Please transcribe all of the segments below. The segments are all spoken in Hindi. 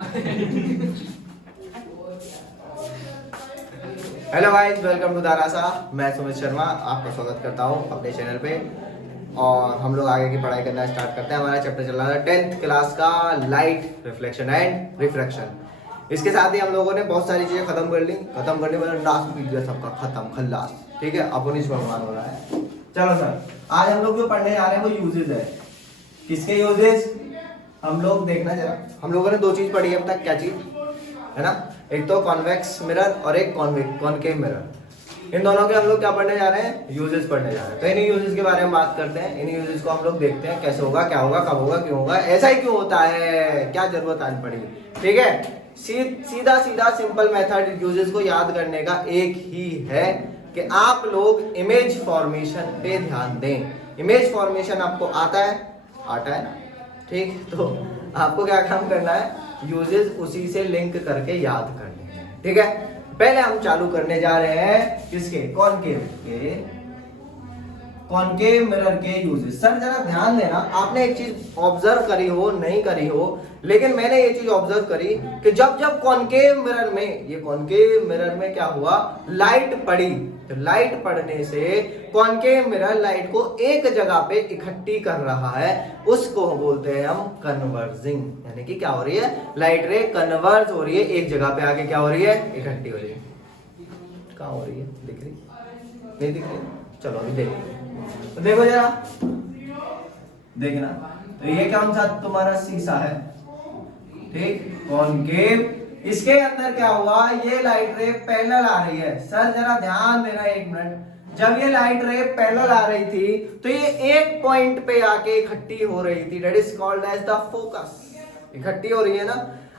हेलो गाइस, वेलकम टू दारासा। मैं सुमित शर्मा आपका स्वागत करता हूं अपने चैनल पे। और हम लोग आगे की पढ़ाई करना स्टार्ट करते हैं। हमारा चैप्टर चल रहा है 10th क्लास का लाइट रिफ्लेक्शन एंड रिफ्रैक्शन। इसके साथ ही हम लोगों ने बहुत सारी चीजें खत्म करने वाला लास्ट वीडियो सबका खत्म खल्लास। ठीक है, अब 19 भगवान हो रहा है। चलो सर, आज हम लोग जो पढ़ने जा रहे हैं वो यूजेज है। किसके यूजेज हम लोग देखना जरा। हम लोगों ने दो चीज पढ़ी है अब तक। क्या चीज है ना? एक तो कॉन्वेक्स मिरर और एक कॉनकेव मिरर। इन दोनों के हम लोग क्या पढ़ने जा रहे हैं? यूजेस पढ़ने जा रहे हैं। तो इन्हीं यूजेस के बारे में बात करते हैं। इन्हीं यूजेस को हम लोग देखते हैं कैसे होगा, क्या होगा, कब होगा, क्यों होगा, ऐसा ही क्यों होता है, क्या जरूरत आज पड़ी। ठीक है, सीधा सिंपल मेथड यूजेस को याद करने का एक ही है कि आप लोग इमेज फॉर्मेशन पे ध्यान दें। इमेज फॉर्मेशन आपको आता है ना? ठीक, तो आपको क्या काम करना है? यूजेस उसी से लिंक करके याद करने हैं। ठीक है, पहले हम चालू करने जा रहे हैं किसके? कॉनकेव मिरर के यूजेस। सर जरा ध्यान देना, आपने एक चीज ऑब्जर्व करी हो नहीं करी हो, लेकिन मैंने ये चीज ऑब्जर्व करी कि जब कॉनकेव मिरर में क्या हुआ, लाइट पड़ी, तो लाइट पड़ने से कॉनकेव मिरर लाइट को एक जगह पे इकट्ठी कर रहा है। उसको बोलते हैं हम कन्वर्जिंग। यानी कि क्या हो रही है? लाइट रे कन्वर्ज हो रही है, एक जगह पे आके क्या हो रही है? इकट्ठी हो रही है। कहाँ हो रही है? दिख रही नहीं? दिख रही? चलो अभी देखो, देखो जरा, देखना। तो ये कौन सा तुम्हारा शीशा है? ठीक, कॉनकेव। इसके अंदर क्या हुआ? ये लाइट रे पैरेलल आ रही है। सर जरा ध्यान देना एक मिनट। जब ये लाइट रे पैरेलल आ रही थी तो ये एक पॉइंट पे आके इकट्ठी हो रही थी। That is called as the focus. इकट्ठी हो रही है ना?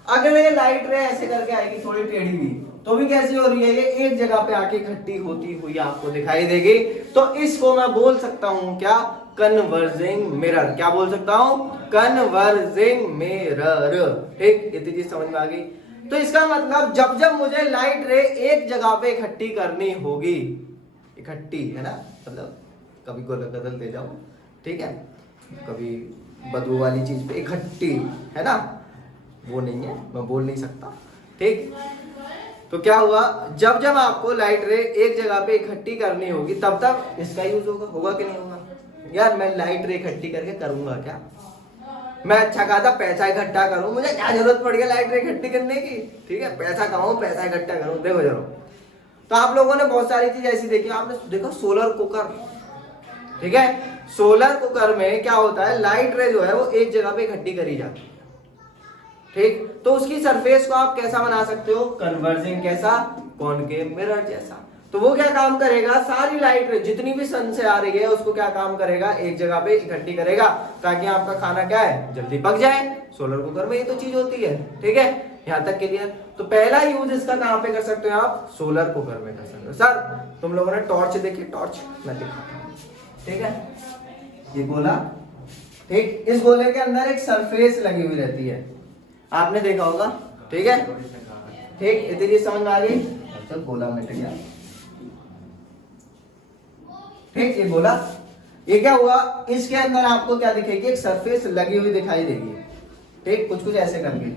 अगर ये लाइट रे ऐसे करके आएगी, थोड़ी टेढ़ी हुई, तो भी कैसी हो रही है? ये एक जगह पे आके इकट्ठी होती हुई आपको दिखाई देगी। तो इसको मैं बोल सकता हूं क्या? Converging mirror. क्या बोल सकता हूं? Converging mirror. ठीक, इतनी चीज समझ में आ गई। तो इसका मतलब जब मुझे लाइट रे एक जगह पे इकट्ठी करनी होगी, इकट्ठी है ना, मतलब कभी गोल बदल दे जाओ, ठीक है, कभी बदबू वाली चीज पे इकट्ठी, है ना, वो नहीं है, मैं बोल नहीं सकता। ठीक, तो क्या हुआ? जब आपको लाइट रे एक जगह पे इकट्ठी करनी होगी तब तक इसका यूज होगा कि नहीं होगा? यार मैं लाइट रे इकट्ठी करके करूंगा क्या? मैं अच्छा खासा पैसा इकट्ठा करूं, मुझे क्या जरूरत पड़ गई लाइट रे इकट्ठी करने की? ठीक है, पैसा कमाऊं, पैसा इकट्ठा करूं। देखो जरूर, तो आप लोगों ने बहुत सारी चीज ऐसी देखी। आपने देखा सोलर कुकर, ठीक है, सोलर कुकर में क्या होता है? लाइट रे जो है वो एक जगह पे इकट्ठी करी जाती है। ठीक, तो उसकी सरफेस को आप कैसा बना सकते हो? कन्वर्जिंग। कैसा? कॉनकेव मिरर जैसा। तो वो क्या काम करेगा? सारी लाइट जितनी भी सन से आ रही है उसको क्या काम करेगा? एक जगह पे इकट्ठी करेगा, ताकि आपका खाना क्या है? जल्दी पक जाए। सोलर कुकर में ये तो चीज होती है। ठीक है, यहाँ तक क्लियर? तो पहला यूज इसका कहाँ पे कर सकते हो आप? सोलर कुकर में कर सकते हो। सर तुम लोगों ने टॉर्च देखी? टॉर्च मैं दिखाता हूँ। ठीक है, ये गोला, ठीक, इस गोले के अंदर एक सरफेस लगी हुई रहती है, आपने देखा होगा। ठीक है, ठीक, इतनी चीज समझ में आ गई? अच्छा, गोला मिट गया। ठीक, ये गोला, ये क्या हुआ? इसके अंदर आपको क्या दिखेगी? एक सरफेस लगी हुई दिखाई देगी। ठीक, कुछ ऐसे करके,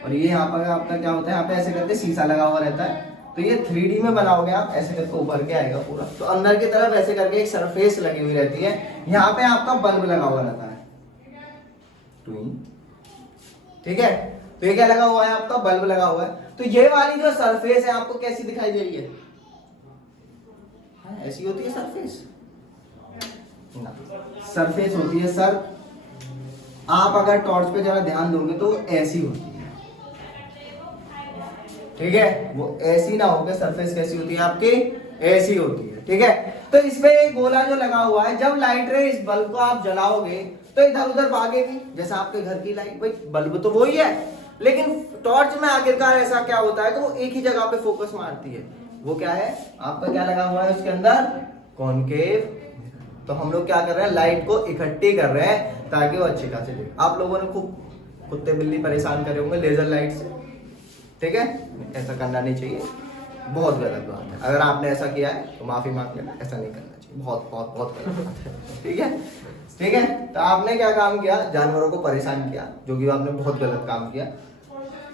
और ये यहाँ पर आपका क्या होता है? यहाँ पे ऐसे करके शीशा लगा हुआ रहता है। तो ये 3D में बनाओगे आप, ऐसे करके उभर के आएगा पूरा। तो अंदर की तरफ ऐसे करके एक सरफेस लगी हुई रहती है। यहाँ पे आपका बल्ब लगा हुआ रहता है। ठीक है, तो ये क्या लगा हुआ है? आपका बल्ब लगा हुआ है। तो ये वाली जो सरफेस है आपको कैसी दिखाई दे रही है? ऐसी होती है सरफेस ना? सरफेस होती है सर, आप अगर टॉर्च पे जरा ध्यान दोगे तो ऐसी होती है। ठीक है, वो ऐसी ना होकर सरफेस कैसी होती है आपकी? ऐसी होती है। ठीक है, तो इसमें एक गोला जो लगा हुआ है, जब लाइट रे इस बल्ब को आप जलाओगे तो इधर उधर भागेगी, जैसा आपके घर की लाइट। भाई बल्ब तो वही है, लेकिन टॉर्च में आखिरकार ऐसा क्या होता है कि वो एक ही जगह पे फोकस मारती है। वो क्या है? आपका क्या लगा हुआ है उसके अंदर? कॉनकेव। तो हम लोग क्या कर रहे हैं? लाइट को इकट्ठी कर रहे हैं ताकि वो अच्छी खासी दिखे। आप लोगों ने खूब कुत्ते बिल्ली परेशान करे होंगे लेजर लाइट से। ठीक है, ऐसा करना नहीं चाहिए, बहुत गलत बात है। अगर आपने ऐसा किया है तो माफी मांग लेना, ऐसा नहीं करना चाहिए। बहुत बहुत बहुत गलत बात है। ठीक है, ठीक है। तो आपने क्या काम किया, जानवरों को परेशान किया, जो कि आपने बहुत गलत काम किया।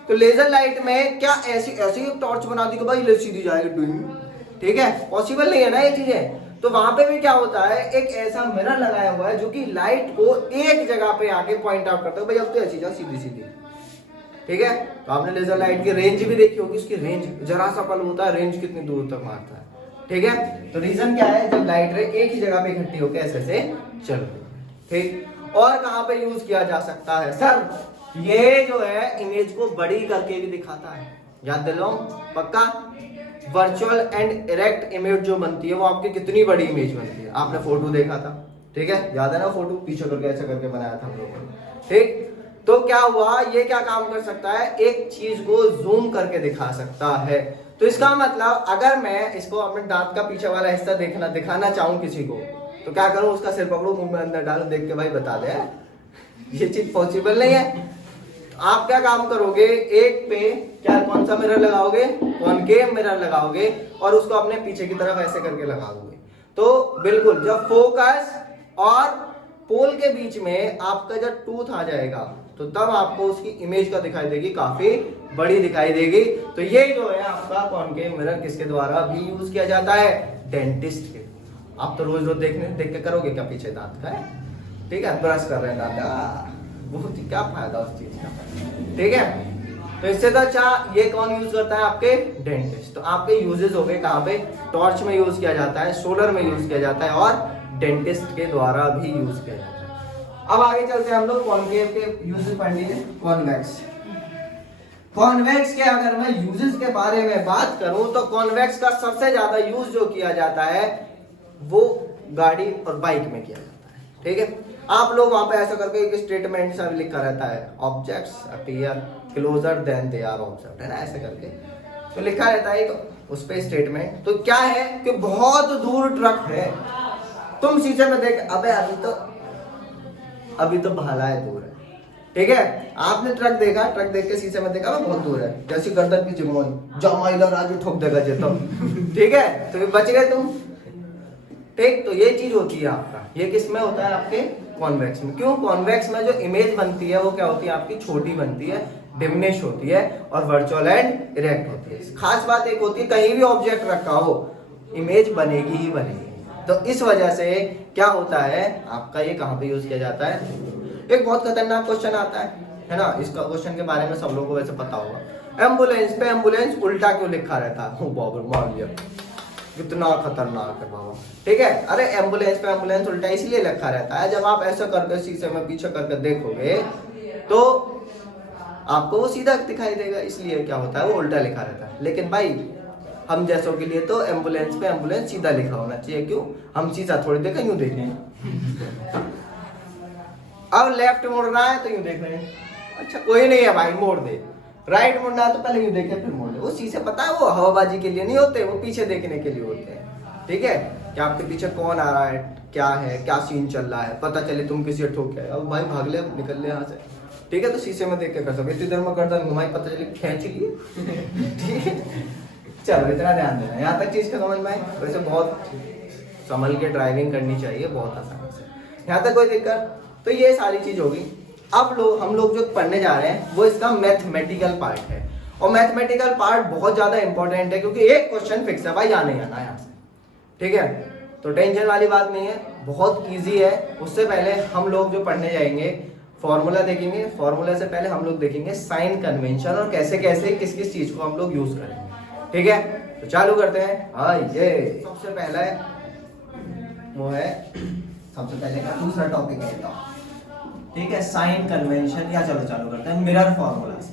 तो लेजर लाइट में क्या ऐसी ऐसी टॉर्च बना दी कि भाई ले सीधी जाएगी डूइंग, ठीक है, पॉसिबल नहीं है ना ये चीजें। तो वहां पे भी क्या होता है, एक ऐसा मिरर लगाया हुआ है जो कि लाइट को एक जगह पे आके पॉइंट आउट करता है, भाई अब तो ऐसी जाओ सीधी सीधी, ठीक है। तो आपने लेजर लाइट की रेंज भी देखी होगी, उसकी रेंज जरा सा पल होता है, रेंज कितनी दूर तक मारता है, ठीक है। तो रीजन क्या है, जब लाइट रे एक ही जगह पे इकट्ठी होकर ऐसे चल रही है, ठीक। और कहां पे यूज किया जा सकता है सर, ये जो है इमेज को बड़ी करके भी दिखाता है, याद दिलाऊं पक्का। वर्चुअल एंड इरेक्ट इमेज जो बनती है वो आपकी कितनी बड़ी इमेज बनती है, आपने फोटो देखा था, ठीक है, याद है ना, फोटो पीछे करके ऐसा करके बनाया था हम लोगों ने, ठीक। तो क्या हुआ, ये क्या काम कर सकता है, एक चीज को जूम करके दिखा सकता है। तो इसका मतलब अगर मैं इसको अपने दांत का पीछे वाला हिस्सा दिखाना चाहूं किसी को, तो क्या करूं, उसका सिर पकड़ू, मुंह में अंदर डालू, देख के भाई बता दे, ये चीज पॉसिबल नहीं है। आप क्या काम करोगे, एक पे क्या कौन सा मिरर लगाओगे, कॉनकेव मिरर लगाओगे और उसको अपने पीछे की तरफ ऐसे करके लगा दोगे। तो बिल्कुल जब फोकस और पोल के बीच में आपका जब टूथ आ जाएगा तो तब आपको उसकी इमेज का दिखाई देगी, काफी बड़ी दिखाई देगी। तो ये जो है आपका कॉनकेव मिरर किसके द्वारा भी यूज किया जाता है, डेंटिस्ट के। आप तो रोज रोज देख के करोगे क्या, पीछे दांत का है, ठीक है, ब्रश कर रहे हैं दांत, बहुत ही क्या फायदा उस चीज का, ठीक है। तो इससे तो अच्छा ये कौन यूज करता है, आपके डेंटिस्ट। तो आपके यूजेस हो गए कहाँ पे, टॉर्च में यूज किया जाता है, सोलर में यूज किया जाता है और डेंटिस्ट के द्वारा भी यूज किया जाता है। अब आगे चलते हैं हम लोग कॉनकेव के यूजेस पढ़ लीजिए। कॉन्वेक्स, कॉन्वेक्स के अगर मैं यूजेस के बारे में बात करूं तो कॉन्वेक्स का सबसे ज्यादा यूज जो किया जाता है वो गाड़ी और बाइक में किया जाता है, ठीक है। आप लोग वहां पे ऐसा करके एक स्टेटमेंट सा लिखा रहता है, objects appear closer than they are observed, है ना, ऐसे करके तो लिखा रहता है एक उस पे स्टेटमेंट। तो क्या है कि बहुत दूर ट्रक है, तुम शीशे में देख, अबे अभी तो भाला है, दूर है, ठीक है। आपने ट्रक देखा, ट्रक देख के शीशे में देखा बहुत दूर है, जैसी गर्दन की चिमोनी जमाइला राजू ठोक देगा जेतो, ठीक है, तो बच गए तुम, ठीक। तो ये चीज होती है आपका, ये किस में होता है, आपके कॉन्वेक्स में। क्यों, कॉन्वेक्स में जो इमेज बनती है वो क्या होती है, आपकी छोटी बनती है, डिमिनिश होती है और वर्चुअल एंड इरेक्ट होती है। खास बात एक होती है, कहीं भी ऑब्जेक्ट रखा हो इमेज बनेगी ही बनेगी। तो इस वजह से क्या होता है आपका, ये कहाँ पे यूज किया जाता है। एक बहुत खतरनाक क्वेश्चन आता है ना, इसका क्वेश्चन के बारे में सब लोगों को वैसे पता होगा, एम्बुलेंस पे एम्बुलेंस उल्टा क्यों लिखा रहता है, मान लिया कितना खतरनाक है बाबा, ठीक है। अरे एम्बुलेंस पे एम्बुलेंस उल्टा इसलिए लिखा रहता है, जब आप ऐसा करके शीशे में पीछे करके देखोगे तो आपको वो सीधा दिखाई देगा, इसलिए क्या होता है वो उल्टा लिखा रहता है। लेकिन भाई हम जैसों के लिए तो एम्बुलेंस पे एम्बुलेंस सीधा लिखा होना चाहिए, क्यों, हम सीधा थोड़ी देखें, यूं देखें। अब लेफ्ट मोड़ रहा है तो यूं देख रहे हैं, अच्छा कोई नहीं है भाई मोड़ दे, राइट मुड़ना है तो पहले यूं देखे फिर मोड़ दे। वो शीशे पता है वो हवाबाजी के लिए नहीं होते, वो पीछे देखने के लिए होते हैं, ठीक है, कि आपके पीछे कौन आ रहा है, क्या है, क्या सीन चल रहा है, पता चले तुम किसी ठोक के अब भाई भाग ले, निकल ले यहाँ से, ठीक है। तो शीशे में देख के कर सकते, इतनी देर में गर्दन घुमाई, पता चले खींच लिए, ठीक है। चलो इतना ध्यान देना, यहाँ तक चीज का समझ में आई। वैसे बहुत संभल के ड्राइविंग करनी चाहिए, बहुत आसानी से, यहाँ तक कोई दिक्कत। तो ये सारी चीज होगी। अब हम लोग जो पढ़ने जा रहे हैं वो इसका मैथमेटिकल पार्ट है, और मैथमेटिकल पार्ट बहुत ज्यादा इंपॉर्टेंट है, क्योंकि एक क्वेश्चन फिक्स है भाई, आने आना यहाँ से, ठीक है। तो टेंशन वाली बात नहीं है, बहुत ईजी है। उससे पहले हम लोग जो पढ़ने जाएंगे फॉर्मूला देखेंगे, फॉर्मूला से पहले हम लोग देखेंगे साइन कन्वेंशन और कैसे कैसे किस किस चीज को हम लोग यूज करेंगे, ठीक है। तो चालू करते हैं। हाँ, ये सबसे पहला है वो है, सबसे पहले का दूसरा टॉपिक है, ठीक है, साइन कन्वेंशन। या चलो चालू करते हैं मिरर फॉर्मूला से।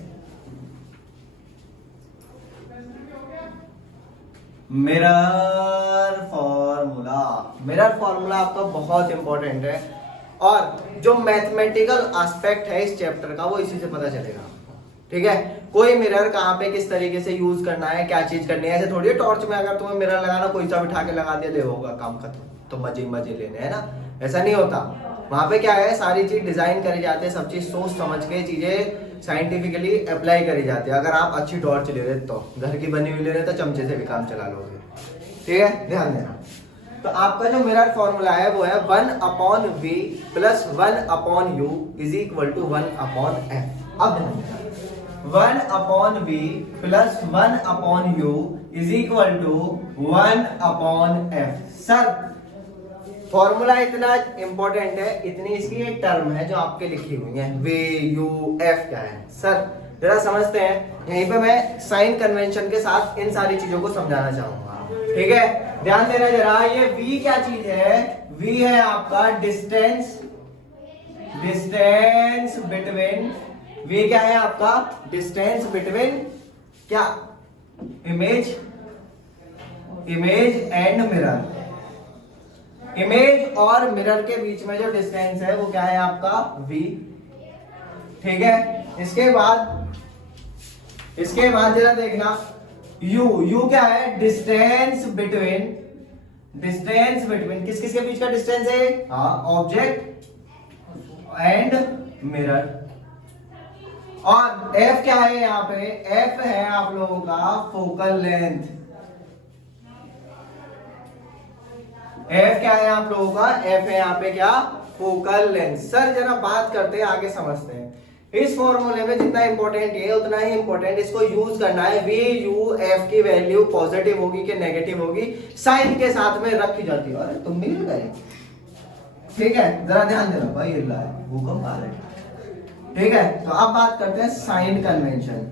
मिरर फॉर्मूला, मिरर फॉर्मूला आपका बहुत इंपॉर्टेंट है, और जो मैथमेटिकल एस्पेक्ट है इस चैप्टर का वो इसी से पता चलेगा, ठीक है। कोई मिरर कहाँ पे किस तरीके से यूज करना है, क्या चीज करनी है, ऐसे थोड़ी है टॉर्च में अगर तुम्हें मिरर लगाना, कोई सा बिठा के लगा दिया, ले होगा काम खत्म, तो मजे मजे लेने, है ना, ऐसा नहीं होता। वहां पे क्या है, सारी चीज डिजाइन करी जाती है, सब चीज सोच समझ के चीजें साइंटिफिकली अप्लाई करी जाती है। अगर आप अच्छी टॉर्च ले रहे तो घर की बनी हुई ले रहे तो चमचे से भी काम चला लोगे, ठीक है, ध्यान देना। तो आपका जो मिरर फॉर्मूला है वो है 1/v plus 1/u is equal to 1/f। अब 1/v plus 1/u is equal to 1/f। Sir formula इतना इंपॉर्टेंट है, इतनी इसकी एक टर्म है जो आपके लिखी हुई है, वे यू एफ क्या है सर जरा समझते हैं। यहीं पे मैं साइन कन्वेंशन के साथ इन सारी चीजों को समझाना चाहूंगा, ठीक है। ध्यान देना जरा, ये v क्या चीज है, v है आपका डिस्टेंस, डिस्टेंस बिटवीन, v क्या है आपका डिस्टेंस बिटवीन क्या, image, image and mirror. Image और मिरर के बीच में जो डिस्टेंस है वो क्या है आपका v, ठीक है। इसके बाद जरा देखना u क्या है, डिस्टेंस बिटवीन, डिस्टेंस बिटवीन किस किस के बीच का डिस्टेंस है, हाँ ऑब्जेक्ट एंड मिरर। और f क्या है यहाँ पे, f है आप लोगों का फोकल लेंथ, f क्या है आप लोगों का, f है यहाँ पे क्या, फोकल लेंथ। सर जरा बात करते हैं आगे समझते हैं। इस फॉर्मूले में जितना इंपॉर्टेंट है उतना ही इंपॉर्टेंट इसको यूज करना है। वी यू एफ की वैल्यू पॉजिटिव होगी कि नेगेटिव होगी, साइन के साथ में रखी जाती है। अरे तुम भी हिल गए, ठीक है, जरा ध्यान देना भाई, हिल रहा है, भूकंप आ रहा है, ठीक है। तो अब बात करते हैं साइन कन्वेंशन।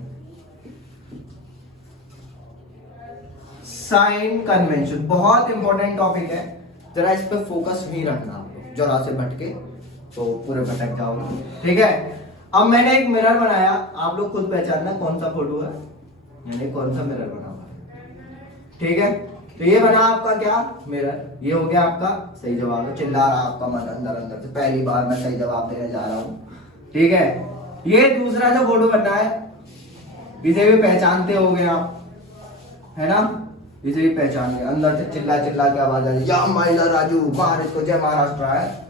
साइन कन्वेंशन बहुत इंपॉर्टेंट टॉपिक है, जरा इस पे फोकस नहीं रखना आप लोग, जरा से भटके तो पूरे भटक जाओगे, ठीक है। अब मैंने एक मिरर बनाया, आप लोग खुद पहचानना कौन सा फोटो है, मैंने कौन सा मिरर बना हुआ है, ठीक है। तो ये बना आपका क्या, मिरर, ये हो गया आपका सही जवाब है। चिल्ला रहा आपका मन अंदर अंदर से, पहली बार मैं सही जवाब देने जा रहा हूँ, ठीक है। ये दूसरा जो फोटो बना है इसे भी पहचानते हो गए आप, है ना, इसे भी पहचान गए। अंदर से चिल्ला चिल्ला के आवाज आ रही, या माइला राजू बाहर, इसको जय महाराष्ट्र है,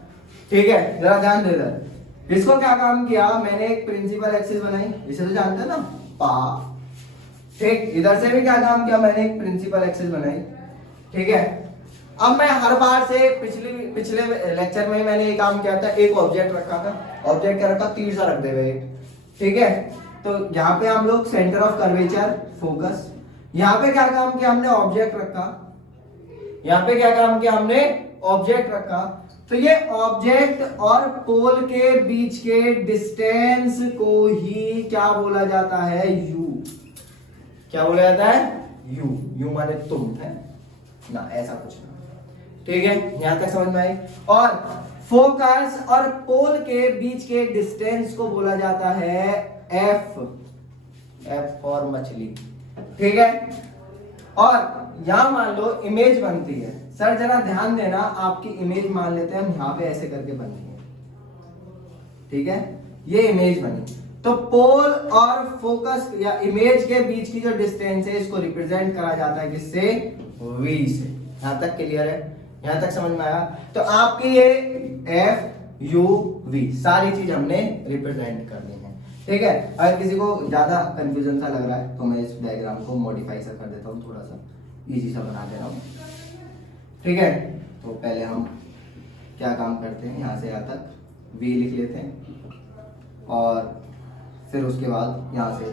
ठीक है। जरा ध्यान दे दे, इसको क्या काम किया, मैंने एक प्रिंसिपल एक्सिस बनाई, इसे तो जानते हैं ना, पा, ठीक। इधर से भी क्या काम किया, मैंने एक प्रिंसिपल एक्सिस बनाई, ठीक है। अब मैं हर बार से पिछले लेक्चर में मैंने ये काम किया था, एक ऑब्जेक्ट रखा था, ऑब्जेक्ट क्या रखा, तीर सा रख दे, ठीक है। तो यहाँ पे हम लोग सेंटर ऑफ कर्वेचर, फोकस, यहाँ पे क्या काम किया हमने, ऑब्जेक्ट रखा, यहाँ पे क्या काम किया हमने, ऑब्जेक्ट रखा। तो ये ऑब्जेक्ट और पोल के बीच के डिस्टेंस को ही क्या बोला जाता है, u। क्या बोला जाता है, u माने तुम है ना, ऐसा कुछ ना, ठीक है। यहां तक समझ में आई। और फोकस और पोल के बीच के डिस्टेंस को बोला जाता है f, f और मछली, ठीक है। और यहां मान लो इमेज बनती है, सर जरा ध्यान देना, आपकी इमेज मान लेते हैं हम यहाँ पे ऐसे करके बनती है, ठीक है, ये इमेज बनी। तो पोल और फोकस या इमेज के बीच की जो डिस्टेंस है इसको रिप्रेजेंट करा जाता है किससे, v से। यहां तक क्लियर है, यहां तक समझ में आया। तो आपकी ये f u v सारी चीज हमने रिप्रेजेंट कर दी है, ठीक है। अगर किसी को ज्यादा कंफ्यूजन सा लग रहा है तो मैं इस डायग्राम को मॉडिफाई सा कर देता हूँ, थोड़ा सा इजी सा बना दे रहा हूँ, ठीक है। तो पहले हम क्या काम करते हैं, यहाँ से यहाँ तक v लिख लेते हैं और फिर उसके बाद यहाँ से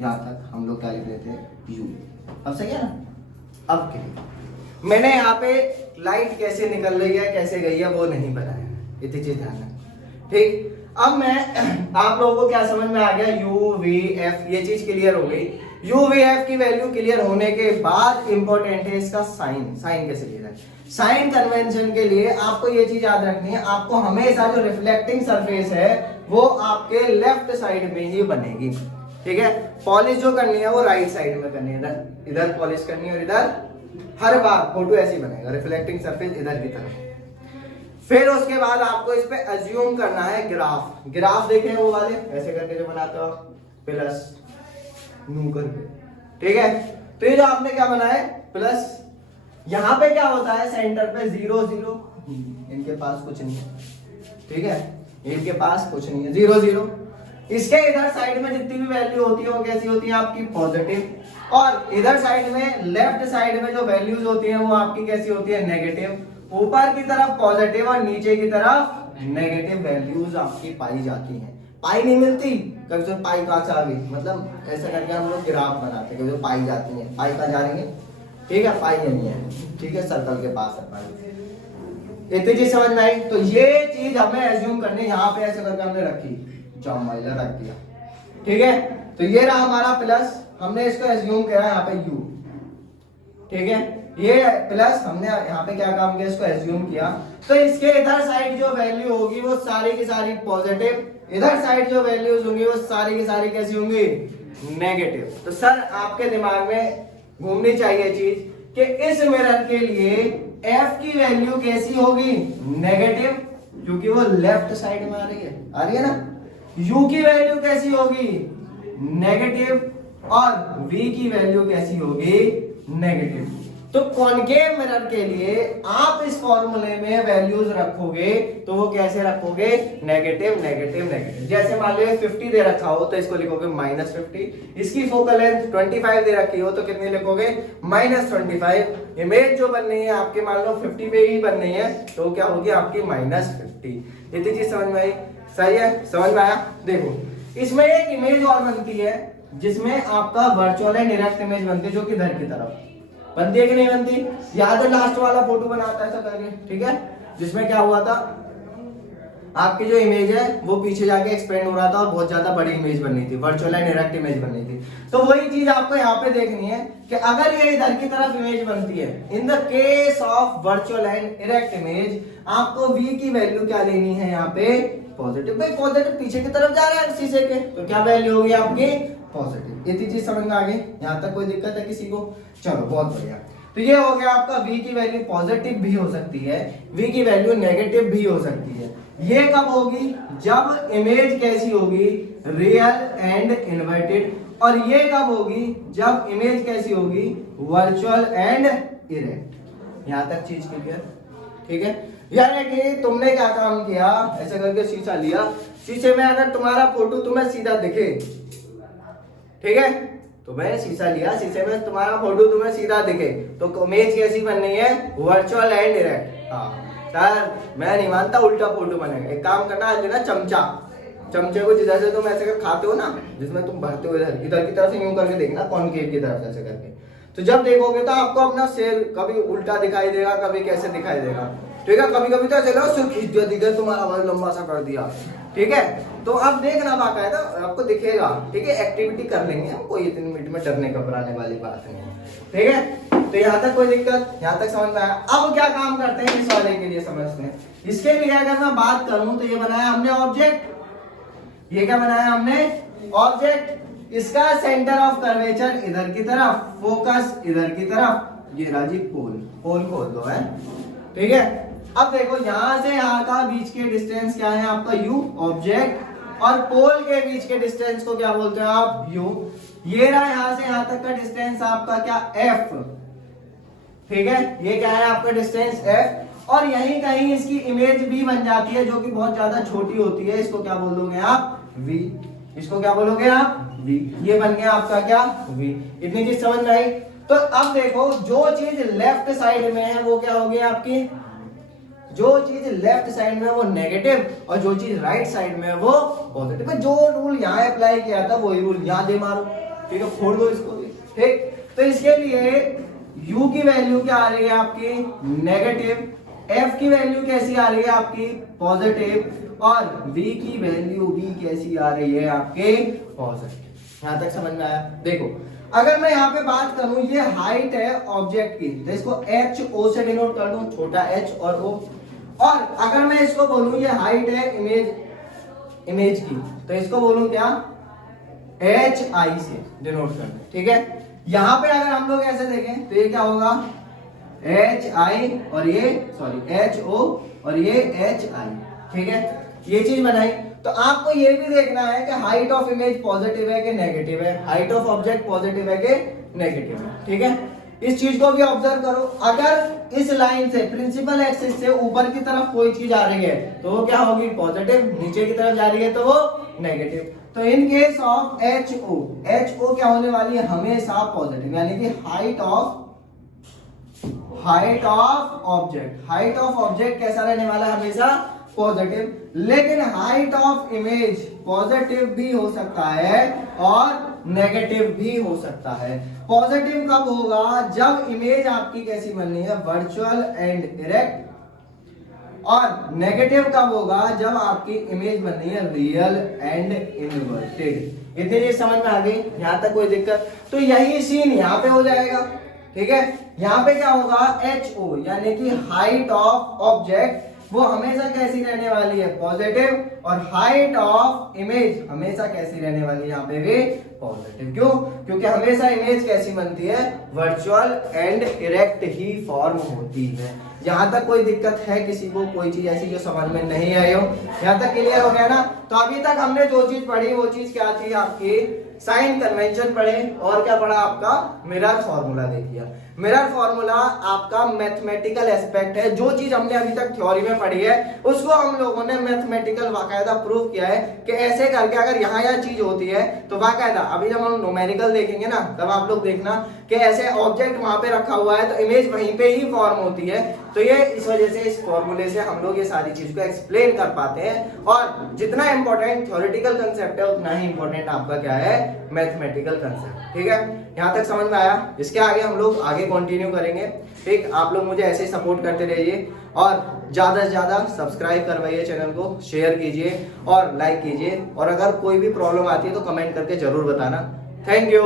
यहाँ तक हम लोग क्या लिख लेते हैं, u। अब सही है ना। अब के मैंने यहाँ पे लाइट कैसे निकल रही है कैसे गई है वो नहीं बनाया, इतनी चीज ध्यान रखना, ठीक। अब मैं आप लोगों को क्या समझ में आ गया, u v f, ये चीज क्लियर हो गई। u v f की वैल्यू क्लियर होने के बाद इंपॉर्टेंट है इसका साइन। साइन कैसे लिखा है, साइन कन्वेंशन के लिए आपको ये चीज याद रखनी है, आपको हमेशा जो रिफ्लेक्टिंग सरफेस है वो आपके लेफ्ट साइड में ही बनेगी, ठीक है। पॉलिश जो करनी है वो राइट साइड में करनी है, इधर पॉलिश करनी है और इधर, हर बार फोटो ऐसी बनेगा, रिफ्लेक्टिंग सरफेस इधर की तरफ। फिर उसके बाद आपको इस पे अज्यूम करना है ग्राफ। ग्राफ देखे वो वाले ऐसे करके जो बनाते हो प्लस नू करके, ठीक है। तो ये जो आपने क्या बनाया है प्लस, यहाँ पे क्या होता है सेंटर पे 0 0, इनके पास कुछ नहीं है, ठीक है, इनके पास कुछ नहीं है, 0 0। इसके इधर साइड में जितनी भी वैल्यू होती है वो कैसी होती है आपकी पॉजिटिव, और इधर साइड में लेफ्ट साइड में जो वैल्यूज होती है वो आपकी कैसी होती है नेगेटिव। ऊपर की तरफ पॉजिटिव और नीचे की तरफ नेगेटिव वैल्यूज आपकी पाई जाती हैं। पाई नहीं मिलती कभी तो पाई कहाँ से आ गई, मतलब ऐसा करके हम लोग ग्राफ बनाते हैं, कभी तो पाई जाती है, पाई कहाँ जा रही है, ठीक है पाई नहीं है, ठीक है सर्कल के पास है पाई। इतनी चीज समझ में आई। तो ये चीज हमें एज्यूम करनी, यहाँ पे ऐसे करके हमने रखी, जॉमाइलर रख दिया, ठीक है। तो ये रहा हमारा प्लस, हमने इसको एज्यूम किया यहाँ पे u, ठीक है। ये प्लस हमने यहाँ पे क्या काम किया, इसको एज्यूम किया। तो इसके इधर साइड जो वैल्यू होगी वो सारी की सारी पॉजिटिव, इधर साइड जो वैल्यूज होंगी वो सारी की सारी कैसी होंगी नेगेटिव। तो सर आपके दिमाग में घूमनी चाहिए चीज कि इस मिरर के लिए f की वैल्यू कैसी होगी नेगेटिव, क्योंकि वो लेफ्ट साइड में आ रही है ना। u की वैल्यू कैसी होगी नेगेटिव, और v की वैल्यू कैसी होगी नेगेटिव। तो कॉनकेव मिरर के लिए आप इस फॉर्मूले में वैल्यूज रखोगे तो वो कैसे रखोगे नेगेटिव नेगेटिव नेगेटिव। जैसे मान लो 50 दे रखा हो तो इसको लिखोगे -50, इसकी फोकल लेंथ 25 दे रखी हो तो कितनी लिखोगे -25। इमेज जो बननी है आपके मान लो 50 पे ही बननी है तो क्या होगी आपकी -50। इतनी चीज समझ में आई, सही है, समझ में आया। देखो इसमें एक इमेज और बनती है जिसमें आपका वर्चुअल एंड डायरेक्ट इमेज बनती है, जो कि इधर की तरफ बनती है कि नहीं बनती। याद है लास्ट वाला फोटो बनाता है ऐसा करके, ठीक है, जिसमें क्या हुआ था आपकी जो इमेज है वो पीछे जाके एक्सपेंड हो रहा था और बहुत ज्यादा बड़ी इमेज बननी थी, वर्चुअल एंड डायरेक्ट इमेज बननी थी। तो वही चीज आपको यहाँ पे देखनी है कि अगर ये इधर की तरफ इमेज बनती है, in the case of virtual and direct image, आपको v की वैल्यू क्या लेनी है यहाँ पे पॉजिटिव। भाई पॉजिटिव पीछे की तरफ जा रहा है शीशे के, तो क्या वैल्यू होगी आपकी पॉजिटिव। इतनी चीज समझ में आ गई, यहाँ तक कोई दिक्कत है किसी को? चलो बहुत बढ़िया। तो ये हो गया आपका v की वैल्यू पॉजिटिव भी हो सकती है, v की वैल्यू नेगेटिव भी हो सकती है। ये कब होगी? जब इमेज कैसी होगी रियल एंड इन्वर्टेड, और ये कब होगी? जब इमेज कैसी होगी वर्चुअल एंड इरेक्ट। यहां तक चीज क्लियर, ठीक है। यानी कि तुमने क्या काम किया, ऐसे करके शीशा लिया, शीशे में अगर तुम्हारा फोटो तुम्हें सीधा दिखे, ठीक है, तुम्हें शीशा लिया, शीशे में तुम्हारा फोटो तुम्हें सीधा दिखे, तो इमेज कैसी बननी है वर्चुअल एंड डायरेक्ट। हाँ सर मैं नहीं मानता उल्टा फोटो बनेगा। एक काम करना है ना, चमचे को जिधर से तुम ऐसे कर खाते हो ना, जिसमें तुम भरते हो इधर की तरफ से यूं करके देखना, कॉनकेव की तरफ ऐसे करके, तो जब देखोगे तो आपको अपना शेर कभी उल्टा दिखाई देगा, कभी कैसे दिखाई देगा, ठीक है। कभी कभी तो ऐसे लगा सिर खींच दिया, दिखा तुम्हारा बहुत लंबा सा कर दिया, ठीक है। तो अब देखना बाकायदा आपको दिखेगा, ठीक है। एक्टिविटी कर लेंगे हम, कोई इतनी मिनट में डरने घबराने वाली बात नहीं, ठीक है। तो यहाँ तक कोई दिक्कत, यहाँ तक समझ में आया। अब क्या काम करते हैं इस वाले के लिए समझते हैं। इसके लिए अगर मैं बात करूं तो ये बनाया हमने ऑब्जेक्ट, ये क्या बनाया हमने ऑब्जेक्ट। इसका सेंटर ऑफ कर्वेचर इधर की तरफ, फोकस इधर की तरफ, ये राजी पोल खोल दो है, ठीक है। अब देखो यहां से यहां का बीच के डिस्टेंस क्या है आपका u ऑब्जेक्ट, और पोल के बीच के डिस्टेंस को क्या बोलते हो आप u। ये रहा यहां से यहां तक का डिस्टेंस आपका क्या f, ठीक है। ये क्या है आपका डिस्टेंस f, और यहीं कहीं इसकी इमेज भी बन जाती है जो कि बहुत ज्यादा छोटी होती है, इसको क्या बोलोगे आप v, इसको क्या बोलोगे आप v। ये बन गया आपका क्या v। इतनी चीज समझ में आई। तो अब देखो जो चीज लेफ्ट साइड में है वो क्या होगी आपकी, जो चीज लेफ्ट साइड में है वो नेगेटिव, और जो चीज राइट साइड में है वो पॉजिटिव। जो रूल यहाँ अप्लाई किया था वही रूल यहाँ दे मारो, ठीक है, फोड़ दो इसको भी, ठीक। तो इसके लिए u की वैल्यू क्या आ रही है आपकी नेगेटिव, f की वैल्यू कैसी आ रही है आपकी पॉजिटिव, और v की वैल्यू भी कैसी आ रही है आपके पॉजिटिव। यहां तक समझ में आया। देखो अगर मैं यहाँ पे बात करूं, ये हाइट है ऑब्जेक्ट की, तो इसको ho से डिनोट कर दूं, छोटा h और o। और अगर मैं इसको बोलूं ये हाइट है इमेज की, तो इसको बोलूं क्या hi से डिनोट कर दूं, ठीक है। यहां पे अगर हम लोग ऐसे देखें तो ये क्या होगा hi और ये ho और ये hi, ठीक है। ये चीज बनाई। तो आपको ये भी देखना है कि हाइट ऑफ इमेज पॉजिटिव है कि नेगेटिव है, हाइट ऑफ ऑब्जेक्ट पॉजिटिव है कि नेगेटिव है, ठीक है। इस चीज को भी ऑब्जर्व करो। अगर इस लाइन से प्रिंसिपल एक्सिस से ऊपर की तरफ कोई चीज आ रही है तो वो क्या होगी पॉजिटिव, नीचे की तरफ जा रही है तो वो नेगेटिव। तो इन केस ऑफ HO क्या होने वाली है, हमेशा पॉजिटिव, यानी कि हाइट ऑफ ऑब्जेक्ट कैसा रहने वाला है, हमेशा पॉजिटिव। लेकिन हाइट ऑफ इमेज पॉजिटिव भी हो सकता है और नेगेटिव भी हो सकता है। पॉजिटिव कब होगा, जब इमेज आपकी कैसी बननी है, वर्चुअल एंड इरेक्ट, और नेगेटिव कब होगा, जब आपकी इमेज बननी है रियल एंड इन्वर्टेड। इतनी चीज समझ में आ गई, यहां तक कोई दिक्कत? तो यही सीन यहां पे हो जाएगा, ठीक है। यहां पे क्या होगा, HO यानी कि हाइट ऑफ ऑब्जेक्ट वो हमेशा कैसी रहने वाली है, पॉजिटिव, और हाइट ऑफ इमेज हमेशा कैसी रहने वाली है, यहाँ पे भी पॉजिटिव। क्यों? क्योंकि हमेशा इमेज कैसी बनती है, virtual and erect he form होती है। यहां तक कोई दिक्कत है किसी को, कोई चीज ऐसी जो समझ में नहीं आई हो? यहां तक क्लियर हो गया ना? तो अभी तक हमने जो चीज पढ़ी वो चीज क्या थी आपकी, साइन कन्वेंशन पढ़े, और क्या पढ़ा आपका, मिरर फॉर्मूला देखिए। मिरर फॉर्मूला आपका मैथमेटिकल एस्पेक्ट है, जो चीज हमने अभी तक थ्योरी में पढ़ी है उसको हम लोगों ने मैथमेटिकल बाकायदा प्रूव किया है कि ऐसे करके अगर यहाँ यह चीज होती है तो बाकायदा अभी जब हम न्यूमेरिकल देखेंगे ना, तब आप लोग देखना कि ऐसे ऑब्जेक्ट वहां पे रखा हुआ है तो इमेज वहीं पे ही फॉर्म होती है। तो ये इस वजह से, इस फॉर्मूले से हम लोग ये सारी चीज को एक्सप्लेन कर पाते हैं। और जितना इंपॉर्टेंट थ्योरेटिकल कंसेप्ट है उतना ही इंपॉर्टेंट आपका क्या है, मैथमेटिकल कंसेप्ट। ठीक है, यहाँ तक समझ में आया? इसके आगे हम लोग आगे कंटिन्यू करेंगे। ठीक, आप लोग मुझे ऐसे ही सपोर्ट करते रहिए और ज्यादा से ज्यादा सब्सक्राइब करवाइए चैनल को, शेयर कीजिए और लाइक कीजिए। और अगर कोई भी प्रॉब्लम आती है तो कमेंट करके जरूर बताना। Thank you.